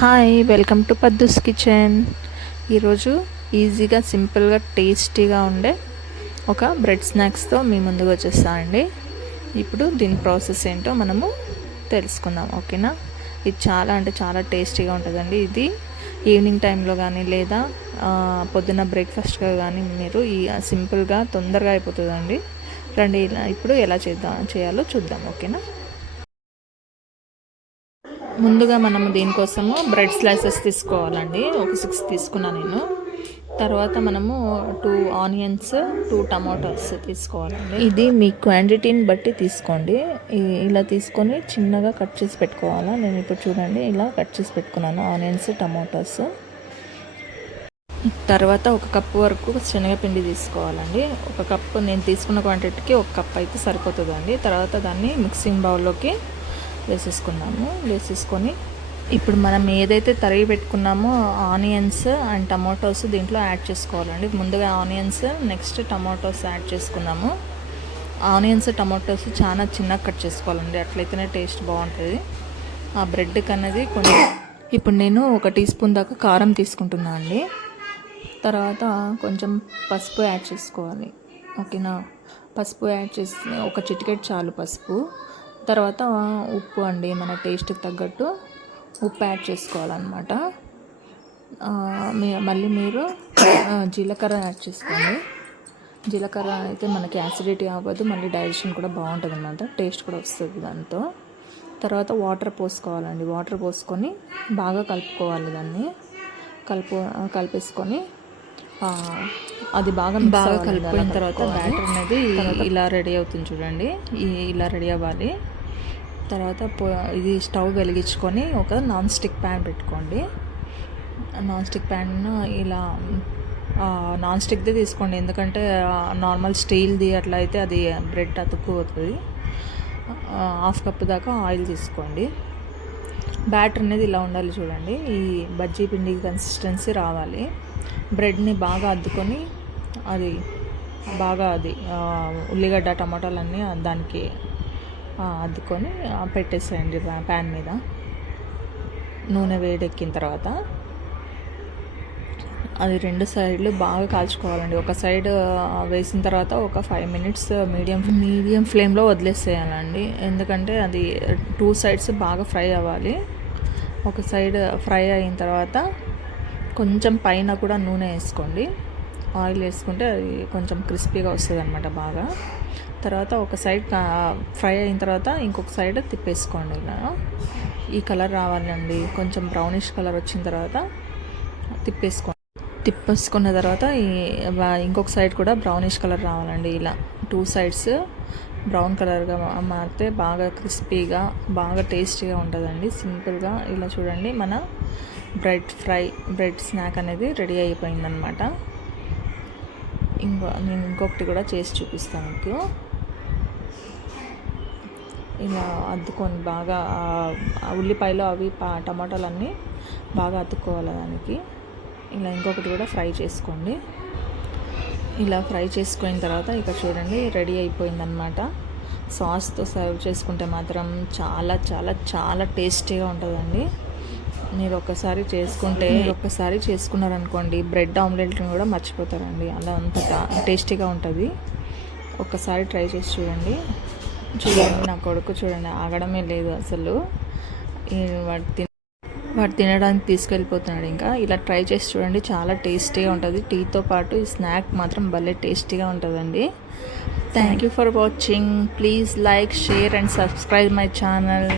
Hi, welcome to పద్దుస్ kitchen. ఈరోజు ఈజీగా సింపుల్గా టేస్టీగా ఉండే ఒక బ్రెడ్ స్నాక్స్తో మీ ముందుకు వచ్చేస్తానండి. ఇప్పుడు దీని ప్రాసెస్ ఏంటో మనము తెలుసుకుందాం, ఓకేనా? ఇది చాలా అంటే చాలా టేస్టీగా ఉంటుందండి. ఇది ఈవినింగ్ టైంలో కానీ లేదా పొద్దున్న బ్రేక్ఫాస్ట్గా కానీ మీరు ఈ సింపుల్గా తొందరగా అయిపోతుందండి. రండి, ఇప్పుడు ఎలా చేయాలో చూద్దాం, ఓకేనా? ముందుగా మనము దీనికోసము బ్రెడ్ స్లైసెస్ తీసుకోవాలండి. ఒక 6 తీసుకున్నా నేను. తర్వాత మనము 2 ఆనియన్స్, 2 టమాటోస్ తీసుకోవాలండి. ఇది మీ క్వాంటిటీని బట్టి తీసుకోండి. ఇలా తీసుకొని చిన్నగా కట్ చేసి పెట్టుకోవాలా. నేను ఇప్పుడు చూడండి ఇలా కట్ చేసి పెట్టుకున్నాను ఆనియన్స్, టమాటోస్. తర్వాత 1 కప్పు వరకు శనగపిండి తీసుకోవాలండి. 1 కప్పు నేను తీసుకున్న క్వాంటిటీకి 1 కప్ అయితే సరిపోతుందండి. తర్వాత దాన్ని మిక్సింగ్ బౌల్లోకి వేసేసుకొని ఇప్పుడు మనం ఏదైతే తరిగి పెట్టుకున్నామో ఆనియన్స్ అండ్ టమాటోస్ దీంట్లో యాడ్ చేసుకోవాలండి. ముందుగా ఆనియన్స్, నెక్స్ట్ టమాటోస్ యాడ్ చేసుకున్నాము. ఆనియన్స్, టమాటోస్ చాలా చిన్నగా కట్ చేసుకోవాలండి, అట్లయితేనే టేస్ట్ బాగుంటుంది ఆ బ్రెడ్కి అనేది. ఇప్పుడు నేను 1 టీ స్పూన్ దాకా కారం తీసుకుంటున్నాను అండి. తర్వాత కొంచెం పసుపు యాడ్ చేసుకోవాలి, ఓకేనా? పసుపు యాడ్ చేసి 1 చిటికెడు చాలు పసుపు. తర్వాత ఉప్పు అండి, మన టేస్ట్కి తగ్గట్టు ఉప్పు యాడ్ చేసుకోవాలన్నమాట. మళ్ళీ మీరు జీలకర్ర యాడ్ చేసుకోండి. జీలకర్ర అయితే మనకి యాసిడిటీ అవ్వదు, మళ్ళీ డైజెషన్ కూడా బాగుంటుంది అన్నమాట, టేస్ట్ కూడా వస్తుంది దాంతో. తర్వాత వాటర్ పోసుకోవాలండి. వాటర్ పోసుకొని బాగా కలుపుకోవాలి. దాన్ని కలిపేసుకొని అది బాగా కలిపిపోయిన తర్వాత బ్యాటర్ అనేది ఇలా రెడీ అవుతుంది చూడండి. ఇలా రెడీ అవ్వాలి. తర్వాత ఇది స్టవ్ వెలిగించుకొని ఒక నాన్ స్టిక్ ప్యాన్ పెట్టుకోండి. నాన్ స్టిక్ ప్యాన్ ఇలా నాన్ స్టిక్దే తీసుకోండి, ఎందుకంటే నార్మల్ స్టీల్ది అట్లా అయితే అది బ్రెడ్ అతుక్కుపోతుంది. 1/2 కప్పు దాకా ఆయిల్ తీసుకోండి. బ్యాటర్ అనేది ఇలా ఉండాలి చూడండి. ఈ బజ్జీ పిండి కన్సిస్టెన్సీ రావాలి. బ్రెడ్ని బాగా అద్దుకొని అది ఉల్లిగడ్డ, టమాటాలన్నీ దానికి అద్దుకొని పెట్టేసేయండి ప్యాన్ మీద. నూనె వేడెక్కిన తర్వాత అది 2 సైడ్లు బాగా కాల్చుకోవాలండి. ఒక సైడ్ వేసిన తర్వాత ఒక 5 మినిట్స్ మీడియం ఫ్లేమ్లో వదిలేసేయాలండి, ఎందుకంటే అది 2 సైడ్స్ బాగా ఫ్రై అవ్వాలి. ఒక సైడ్ ఫ్రై అయిన తర్వాత కొంచెం పైన కూడా నూనె వేసుకోండి, ఆయిల్ వేసుకుంటే అది కొంచెం క్రిస్పీగా వస్తుంది అనమాట బాగా. తర్వాత ఒక సైడ్ ఫ్రై అయిన తర్వాత ఇంకొక సైడ్ తిప్పేసుకోండి. ఇలా ఈ కలర్ రావాలండి, కొంచెం బ్రౌనిష్ కలర్ వచ్చిన తర్వాత తిప్పేసుకున్న తర్వాత ఇంకొక సైడ్ కూడా బ్రౌనిష్ కలర్ రావాలండి. ఇలా 2 సైడ్స్ బ్రౌన్ కలర్గా మారితే బాగా క్రిస్పీగా బాగా టేస్టీగా ఉంటుందండి. సింపుల్గా ఇలా చూడండి, మన బ్రెడ్ స్నాక్ అనేది రెడీ అయిపోయిందనమాట. నేను ఇంకొకటి కూడా చేసి చూపిస్తాను మీకు. ఇలా అద్దుకొని బాగా ఉల్లిపాయలు అవి టమాటాలన్నీ బాగా అతుక్కోవాలి దానికి. ఇలా ఇంకొకటి కూడా ఫ్రై చేసుకోండి. ఇలా ఫ్రై చేసుకున్న తర్వాత ఇక చూడండి రెడీ అయిపోయిందనమాట. సాస్తో సర్వ్ చేసుకుంటే మాత్రం చాలా చాలా చాలా టేస్టీగా ఉంటుందండి. మీరు ఒక్కసారి చేసుకున్నారనుకోండి, బ్రెడ్ ఆమ్లెట్ని కూడా మర్చిపోతారండి, అలా అంత టేస్టీగా ఉంటుంది. ఒక్కసారి ట్రై చేసి చూడండి. నా కొడుకు చూడండి ఆగడమే లేదు అసలు, వాడు తినడానికి తీసుకెళ్ళిపోతున్నాడు. ఇంకా ఇలా ట్రై చేసి చూడండి, చాలా టేస్టీగా ఉంటుంది. టీతో పాటు ఈ స్నాక్ మాత్రం భలే టేస్టీగా ఉంటుందండి. Thank you for watching. Please like, share and subscribe my channel.